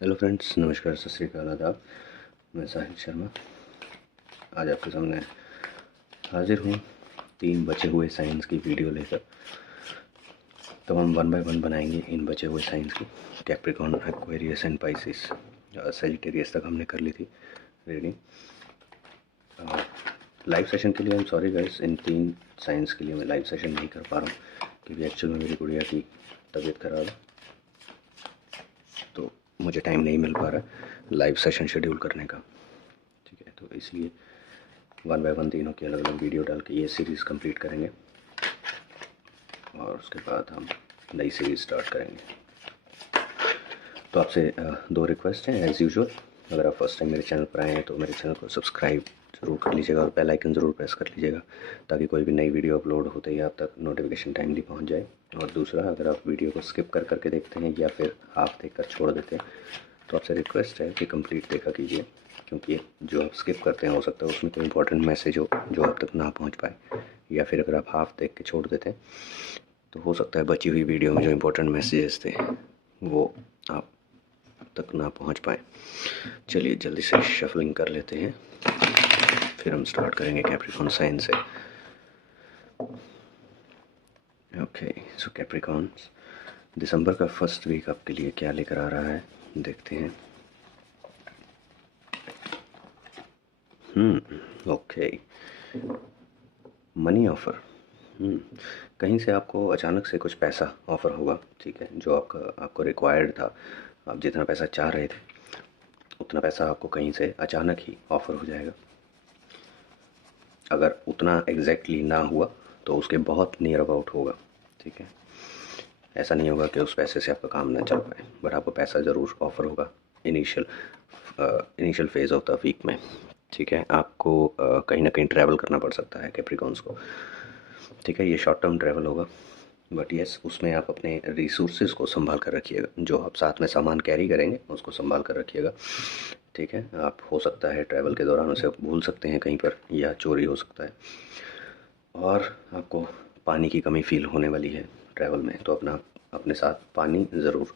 Hello friends, नमस्कार, सत श्री अकाल, आदाब। मैं साहिल शर्मा आज आपके सामने हाजिर हूँ 3 बचे हुए साइंस की वीडियो लेकर। तो हम 1 बाय 1 बनाएंगे इन बचे हुए साइंस की। Capricorn, Aquarius and Pisces. Sagittarius तक हमने कर ली थी रीडिंग। लाइव सेशन के लिए I am sorry guys, in 3 science के लिए मैं लाइव सेशन नहीं कर पा रहा हूँ क्योंकि एक्चुअल में मेरी गुड़िया की तबीयत खराब है, तो मुझे टाइम नहीं मिल पा रहा है लाइव सेशन शेड्यूल करने का। ठीक है, तो इसलिए 1 बाय 1 तीनों की अलग अलग वीडियो डाल के ये सीरीज़ कंप्लीट करेंगे और उसके बाद हम नई सीरीज़ स्टार्ट करेंगे। तो आपसे 2 रिक्वेस्ट हैं एज़ यूजुअल। अगर आप फर्स्ट टाइम मेरे चैनल पर आए हैं तो मेरे चैनल को सब्सक्राइब ज़रूर कर लीजिएगा और बेल आइकन ज़रूर प्रेस कर लीजिएगा ताकि कोई भी नई वीडियो अपलोड होते ही आप तक नोटिफिकेशन टाइमली पहुंच जाए। और दूसरा, अगर आप वीडियो को स्किप कर करके देखते हैं या फिर हाफ देख कर छोड़ देते हैं तो आपसे रिक्वेस्ट है कि कंप्लीट देखा कीजिए, क्योंकि जो आप स्किप करते हैं हो सकता है उसमें कोई इंपॉर्टेंट मैसेज हो जो आप तक ना पहुँच पाए, या फिर अगर आप हाफ देख के छोड़ देते हैं तो हो सकता है बची हुई वीडियो में जो इंपॉर्टेंट मैसेजेस थे वो आप तक ना पहुंच पाए। चलिए जल्दी से शफलिंग कर लेते हैं, फिर हम स्टार्ट करेंगे कैप्रिकॉर्न साइन से। ओके, सो कैप्रिकॉर्न, दिसंबर का फर्स्ट वीक आपके लिए क्या लेकर आ रहा है देखते हैं। Okay, money offer. कहीं से आपको अचानक से कुछ पैसा ऑफ़र होगा, ठीक है, जो आपको रिक्वायर्ड था। आप जितना पैसा चाह रहे थे उतना पैसा आपको कहीं से अचानक ही ऑफ़र हो जाएगा। अगर उतना एग्जैक्टली ना हुआ तो उसके बहुत नियर अबाउट होगा, ठीक है। ऐसा नहीं होगा कि उस पैसे से आपका काम ना चल पाए, बट आपको पैसा ज़रूर ऑफ़र होगा initial phase of the week में, ठीक है। आपको कहीं ना कहीं ट्रैवल करना पड़ सकता है कैप्रिकॉर्न्स को, ठीक है। ये शॉर्ट टर्म ट्रैवल होगा, बट यस, उसमें आप अपने रिसोर्सेज को संभाल कर रखिएगा। जो आप साथ में सामान कैरी करेंगे उसको संभाल कर रखिएगा, ठीक है। आप हो सकता है ट्रैवल के दौरान उसे भूल सकते हैं कहीं पर, या चोरी हो सकता है। और आपको पानी की कमी फ़ील होने वाली है ट्रैवल में, तो अपने साथ पानी ज़रूर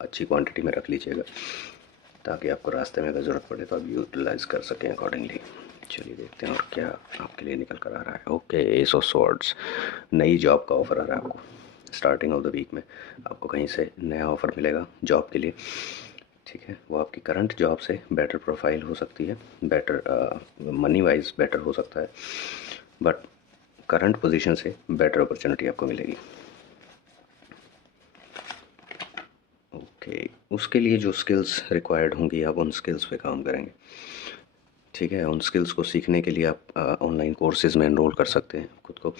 अच्छी क्वांटिटी में रख लीजिएगा ताकि आपको रास्ते में अगर ज़रूरत पड़े तो आप यूटिलाइज़ कर सकें अकॉर्डिंगली। चलिए देखते हैं और क्या आपके लिए निकल कर आ रहा है। ओके, एस ऑफ स्वॉर्ड्स, नई जॉब का ऑफ़र आ रहा है आपको। स्टार्टिंग ऑफ द वीक में आपको कहीं से नया ऑफ़र मिलेगा जॉब के लिए, ठीक है। वो आपकी करंट जॉब से बेटर प्रोफाइल हो सकती है, बेटर मनी वाइज बेटर हो सकता है, बट करंट पोजीशन से बेटर अपॉर्चुनिटी आपको मिलेगी। ओके, उसके लिए जो स्किल्स रिक्वायर्ड होंगी आप उन स्किल्स पे काम करेंगे, ठीक है। उन स्किल्स को सीखने के लिए आप ऑनलाइन कोर्सेज़ में एनरोल कर सकते हैं खुद को,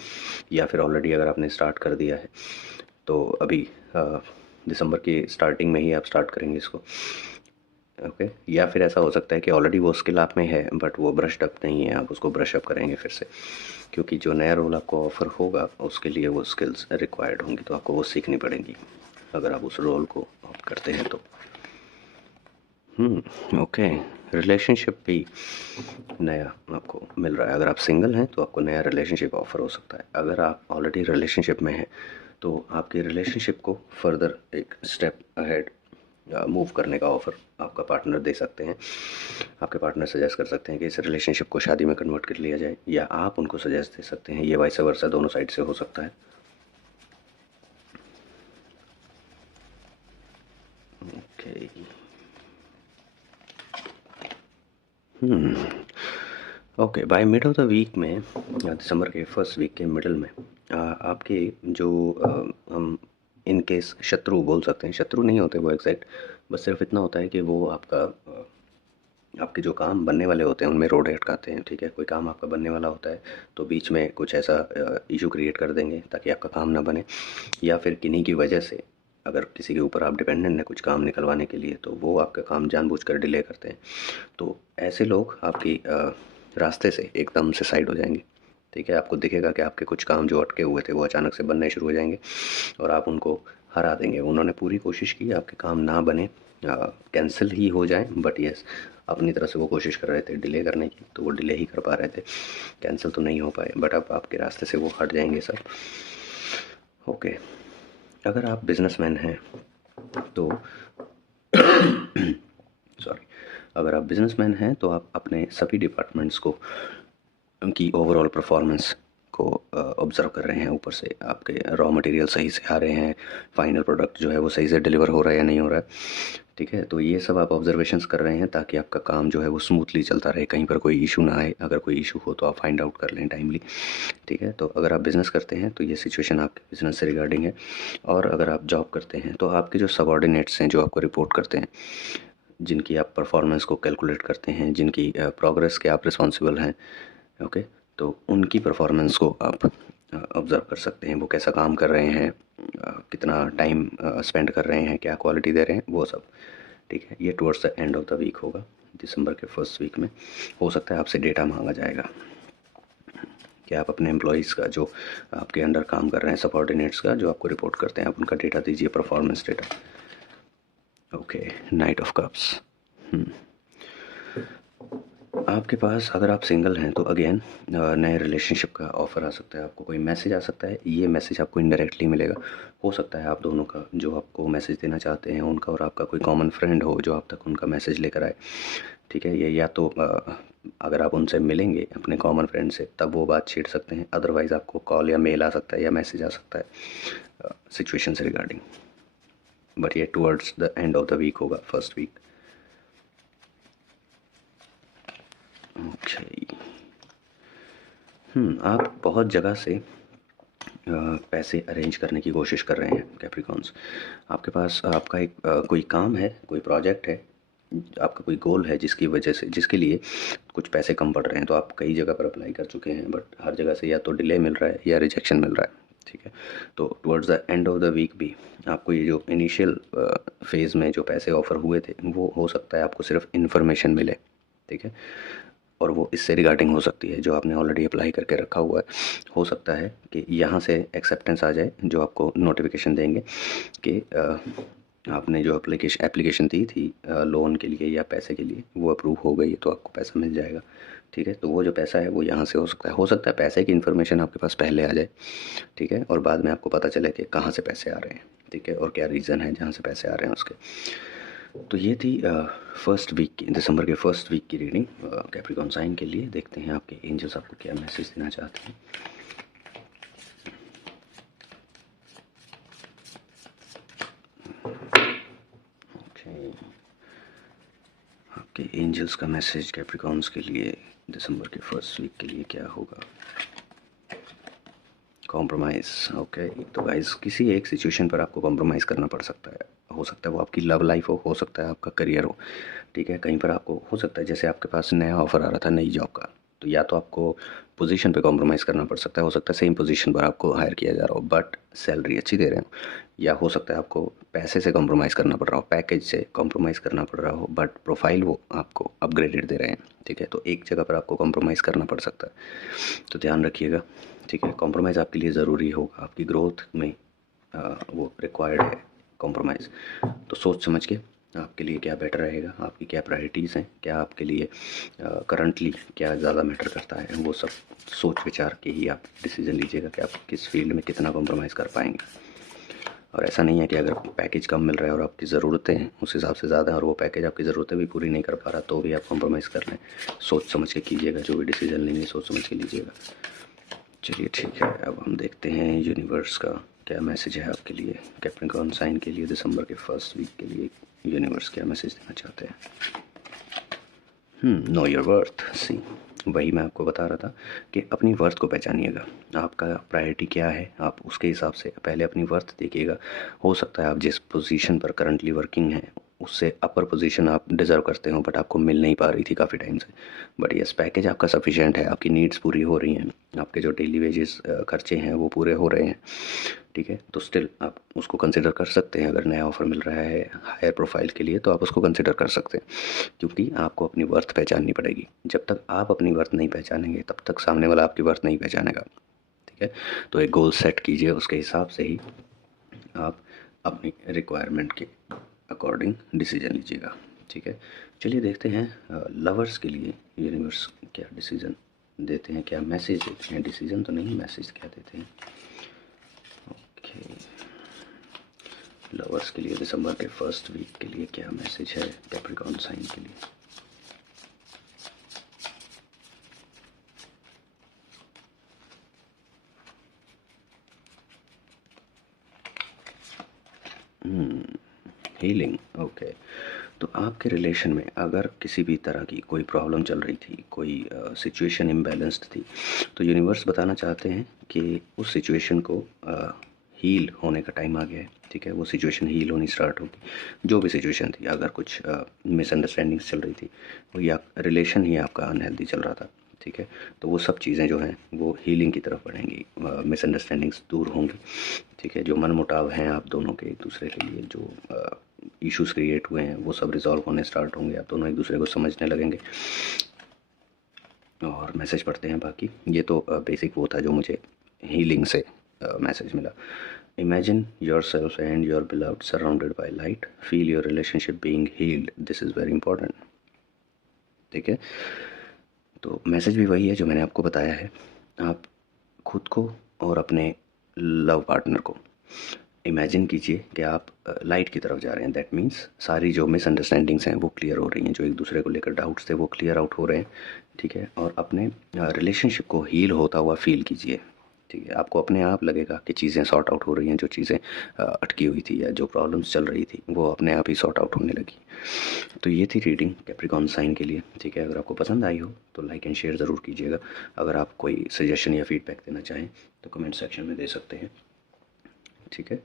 या फिर ऑलरेडी अगर आपने स्टार्ट कर दिया है तो अभी दिसंबर की स्टार्टिंग में ही आप स्टार्ट करेंगे इसको, ओके। या फिर ऐसा हो सकता है कि ऑलरेडी वो स्किल आप में है बट वो ब्रश्ड अप नहीं है, आप उसको ब्रश अप करेंगे फिर से, क्योंकि जो नया रोल आपको ऑफ़र होगा उसके लिए वो स्किल्स रिक्वायर्ड होंगी, तो आपको वो सीखनी पड़ेंगी अगर आप उस रोल को ऑप्ट करते हैं तो। ओके, रिलेशनशिप भी नया आपको मिल रहा है। अगर आप सिंगल हैं तो आपको नया रिलेशनशिप ऑफ़र हो सकता है। अगर आप ऑलरेडी रिलेशनशिप में हैं तो आपके रिलेशनशिप को फर्दर एक स्टेप अहेड मूव करने का ऑफ़र आपका पार्टनर दे सकते हैं। आपके पार्टनर सजेस्ट कर सकते हैं कि इस रिलेशनशिप को शादी में कन्वर्ट कर लिया जाए, या आप उनको सजेस्ट दे सकते हैं। ये वाइस वर्सा दोनों साइड से हो सकता है। Okay, okay, by mid of the week में या दिसंबर के फर्स्ट वीक के मिडल में आपके जो हम इन केस शत्रु बोल सकते हैं, शत्रु नहीं होते वो एग्जैक्ट, बस सिर्फ इतना होता है कि वो आपके जो काम बनने वाले होते हैं उनमें रोड अटकाते हैं, ठीक है। कोई काम आपका बनने वाला होता है तो बीच में कुछ ऐसा इशू क्रिएट कर देंगे ताकि आपका काम ना बने, या फिर किन्हीं की वजह से अगर किसी के ऊपर आप डिपेंडेंट हैं कुछ काम निकलवाने के लिए तो वो आपका काम जानबूझकर डिले करते हैं। तो ऐसे लोग आपकी रास्ते से एकदम से साइड हो जाएंगे, ठीक है। आपको दिखेगा कि आपके कुछ काम जो अटके हुए थे वो अचानक से बनने शुरू हो जाएंगे और आप उनको हरा देंगे। उन्होंने पूरी कोशिश की आपके काम ना बने, कैंसिल ही हो जाए, बट यस, अपनी तरफ से वो कोशिश कर रहे थे डिले करने की, तो वो डिले ही कर पा रहे थे, कैंसिल तो नहीं हो पाए, बट अब आपके रास्ते से वो हट जाएंगे सब। ओके, अगर आप बिजनेसमैन हैं तो सॉरी। अगर आप बिजनेसमैन हैं तो आप अपने सभी डिपार्टमेंट्स को, उनकी ओवरऑल परफॉर्मेंस को ऑब्ज़र्व कर रहे हैं। ऊपर से आपके रॉ मटेरियल सही से आ रहे हैं, फाइनल प्रोडक्ट जो है वो सही से डिलीवर हो रहा है या नहीं हो रहा है, ठीक है। तो ये सब आप ऑब्जर्वेशंस कर रहे हैं ताकि आपका काम जो है वो स्मूथली चलता रहे, कहीं पर कोई इशू ना आए। अगर कोई इशू हो तो आप फाइंड आउट कर लें टाइमली, ठीक है। तो अगर आप बिज़नेस करते हैं तो ये सिचुएशन आपके बिज़नेस से रिगार्डिंग है। और अगर आप जॉब करते हैं तो आपके जो सबऑर्डिनेट्स हैं, जो आपको रिपोर्ट करते हैं, जिनकी आप परफॉर्मेंस को कैलकुलेट करते हैं, जिनकी प्रोग्रेस के आप रिस्पॉन्सिबल हैं, ओके, तो उनकी परफॉर्मेंस को आप ऑब्ज़र्व कर सकते हैं। वो कैसा काम कर रहे हैं, कितना टाइम स्पेंड कर रहे हैं, क्या क्वालिटी दे रहे हैं, वो सब, ठीक है। ये towards the end of the week होगा, दिसंबर के फर्स्ट वीक में। हो सकता है आपसे डेटा मांगा जाएगा कि आप अपने एम्प्लॉयज़ का, जो आपके अंडर काम कर रहे हैं, सबऑर्डिनेट्स का, जो आपको रिपोर्ट करते हैं, आप उनका डेटा दीजिए, performance data. Okay, night of cups. आपके पास, अगर आप सिंगल हैं तो अगेन नए रिलेशनशिप का ऑफ़र आ सकता है, आपको कोई मैसेज आ सकता है। ये मैसेज आपको इनडायरेक्टली मिलेगा। हो सकता है आप दोनों का, जो आपको मैसेज देना चाहते हैं, उनका और आपका कोई कॉमन फ्रेंड हो जो आप तक उनका मैसेज लेकर आए, ठीक है। ये या तो अगर आप उनसे मिलेंगे अपने कॉमन फ्रेंड से तब वो बात छेड़ सकते हैं, अदरवाइज़ आपको कॉल या मेल आ सकता है या मैसेज आ सकता है सिचुएशन से रिगार्डिंग। बट ये towards the end of the week होगा, फर्स्ट वीक। ओके। आप बहुत जगह से पैसे अरेंज करने की कोशिश कर रहे हैं कैप्रिकॉन्स। आपके पास आपका एक कोई काम है, कोई प्रोजेक्ट है, आपका कोई गोल है, जिसकी वजह से, जिसके लिए कुछ पैसे कम पड़ रहे हैं। तो आप कई जगह पर अप्लाई कर चुके हैं, बट हर जगह से या तो डिले मिल रहा है या रिजेक्शन मिल रहा है, ठीक है। तो towards the end of the week भी आपको ये जो इनिशियल फेज़ में जो पैसे ऑफ़र हुए थे, वो हो सकता है आपको सिर्फ इन्फॉर्मेशन मिले, ठीक है। और वो इससे रिगार्डिंग हो सकती है, जो आपने ऑलरेडी अप्लाई करके रखा हुआ है। हो सकता है कि यहाँ से एक्सेप्टेंस आ जाए, जो आपको नोटिफिकेशन देंगे कि आपने जो एप्लीकेशन दी थी लोन के लिए या पैसे के लिए, वो अप्रूव हो गई है, तो आपको पैसा मिल जाएगा, ठीक है। तो वो जो पैसा है वो यहाँ से हो सकता है। हो सकता है पैसे की इन्फॉर्मेशन आपके पास पहले आ जाए, ठीक है, और बाद में आपको पता चले कि कहाँ से पैसे आ रहे हैं, ठीक है, और क्या रीज़न है जहाँ से पैसे आ रहे हैं उसके। तो ये थी फर्स्ट वीक की, दिसंबर के फर्स्ट वीक की रीडिंग कैप्रिकॉन साइन के लिए। देखते हैं आपके एंजल्स आपको क्या मैसेज देना चाहते हैं। ओके, आपके एंजल्स का मैसेज कैप्रिकॉन्स के लिए दिसंबर के फर्स्ट वीक के लिए क्या होगा। Compromise, okay. तो गाइस, किसी एक सिचुएशन पर आपको कॉम्प्रोमाइज़ करना पड़ सकता है। हो सकता है वो आपकी लव लाइफ हो सकता है आपका करियर हो, ठीक है। कहीं पर आपको हो सकता है, जैसे आपके पास नया ऑफ़र आ रहा था नई जॉब का, तो या तो आपको पोजीशन पे कॉम्प्रोमाइज़ करना पड़ सकता है। हो सकता है सेम पोजीशन पर आपको हायर किया जा रहा हो बट सैलरी अच्छी दे रहे हो, या हो सकता है आपको पैसे से कॉम्प्रोमाइज़ करना पड़ रहा हो, पैकेज से कॉम्प्रोमाइज़ करना पड़ रहा हो, बट प्रोफाइल वो आपको अपग्रेडेड दे रहे हैं, ठीक है। तो एक जगह पर आपको कॉम्प्रोमाइज़ करना पड़ सकता है, तो ध्यान रखिएगा, ठीक है। कॉम्प्रोमाइज़ आपके लिए ज़रूरी होगा, आपकी ग्रोथ में वो रिक्वायर्ड है कॉम्प्रोमाइज़। तो सोच समझ के आपके लिए क्या बेटर रहेगा, आपकी क्या प्रायोरिटीज़ हैं, क्या आपके लिए करंटली क्या ज़्यादा मैटर करता है, वो सब सोच विचार के ही आप डिसीज़न लीजिएगा कि आप किस फील्ड में कितना कॉम्प्रोमाइज़ कर पाएंगे। और ऐसा नहीं है कि अगर पैकेज कम मिल रहा है और आपकी ज़रूरतें उस हिसाब से ज़्यादा हैं और वो पैकेज आपकी ज़रूरतें भी पूरी नहीं कर पा रहा, तो भी आप कॉम्प्रोमाइज़ कर लें। सोच समझ के कीजिएगा, जो भी डिसीज़न लेंगे सोच समझ के लीजिएगा। चलिए ठीक है, अब हम देखते हैं यूनिवर्स का क्या मैसेज है आपके लिए, कैप्रिकॉर्न साइन के लिए दिसंबर के फर्स्ट वीक के लिए यूनिवर्स क्या मैसेज देना चाहते हैं। Know your worth. सी, वही मैं आपको बता रहा था कि अपनी वर्थ को पहचानिएगा, आपका प्रायोरिटी क्या है, आप उसके हिसाब से पहले अपनी वर्थ देखिएगा। हो सकता है आप जिस पोजीशन पर करंटली वर्किंग हैं उससे अपर पोजीशन आप डिज़र्व करते हो, बट आपको मिल नहीं पा रही थी काफ़ी टाइम से। बट यस, पैकेज आपका सफिशिएंट है, आपकी नीड्स पूरी हो रही हैं, आपके जो डेली वेजेस खर्चे हैं वो पूरे हो रहे हैं, ठीक है। तो स्टिल आप उसको कंसिडर कर सकते हैं। अगर नया ऑफ़र मिल रहा है हायर प्रोफाइल के लिए तो आप उसको कंसिडर कर सकते हैं, क्योंकि आपको अपनी वर्थ पहचाननी पड़ेगी। जब तक आप अपनी वर्थ नहीं पहचानेंगे तब तक सामने वाला आपकी वर्थ नहीं पहचानेगा, ठीक है। तो एक गोल सेट कीजिए, उसके हिसाब से ही आप अपनी रिक्वायरमेंट के अकॉर्डिंग डिसीजन लीजिएगा, ठीक है। चलिए देखते हैं लवर्स के लिए यूनिवर्स क्या डिसीजन देते हैं, क्या मैसेज देते हैं। डिसीजन तो नहीं, मैसेज क्या देते हैं। ओके, लवर्स के लिए दिसंबर के फर्स्ट वीक के लिए क्या मैसेज है कैप्रिकॉर्न साइन के लिए? Healing, okay. तो आपके रिलेशन में अगर किसी भी तरह की कोई प्रॉब्लम चल रही थी, कोई सिचुएशन इम्बैलेंस्ड थी, तो यूनिवर्स बताना चाहते हैं कि उस सिचुएशन को हील होने का टाइम आ गया है। ठीक है, वो सिचुएशन हील होनी स्टार्ट होगी। जो भी सिचुएशन थी, अगर कुछ मिसअंडरस्टैंडिंग्स चल रही थी या रिलेशन ही आपका अनहेल्दी चल रहा था, ठीक है, तो वो सब चीज़ें जो हैं वो हीलिंग की तरफ बढ़ेंगी, मिसअंडरस्टैंडिंग्स दूर होंगी। ठीक है, जो मन मुटाव हैं आप दोनों के एक दूसरे के लिए, जो इश्यूज क्रिएट हुए हैं, वो सब रिजॉल्व होने स्टार्ट होंगे। आप दोनों एक दूसरे को समझने लगेंगे। और मैसेज पढ़ते हैं बाकी। ये तो बेसिक वो था जो मुझे हीलिंग से मैसेज मिला। Imagine yourself and your beloved surrounded by light, feel your relationship being healed, this is very important. ठीक है, तो मैसेज भी वही है जो मैंने आपको बताया है। आप खुद को और अपने लव पार्टनर को इमेजिन कीजिए कि आप लाइट की तरफ जा रहे हैं। दैट मीन्स सारी जो मिसअंडरस्टैंडिंग्स हैं वो क्लियर हो रही हैं, जो एक दूसरे को लेकर डाउट्स थे वो क्लियर आउट हो रहे हैं। ठीक है, और अपने रिलेशनशिप को हील होता हुआ फील कीजिए। ठीक है, आपको अपने आप लगेगा कि चीज़ें सॉर्ट आउट हो रही हैं, जो चीज़ें अटकी हुई थी या जो प्रॉब्लम्स चल रही थी वो अपने आप ही सॉर्ट आउट होने लगी। तो ये थी रीडिंग कैप्रिकॉर्न साइन के लिए। ठीक है, अगर आपको पसंद आई हो तो लाइक एंड शेयर ज़रूर कीजिएगा। अगर आप कोई सजेशन या फीडबैक देना चाहें तो कमेंट सेक्शन में दे सकते हैं। ठीक है,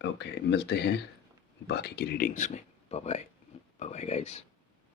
ओके, मिलते हैं बाकी की रीडिंग्स में। Bye bye, bye bye guys.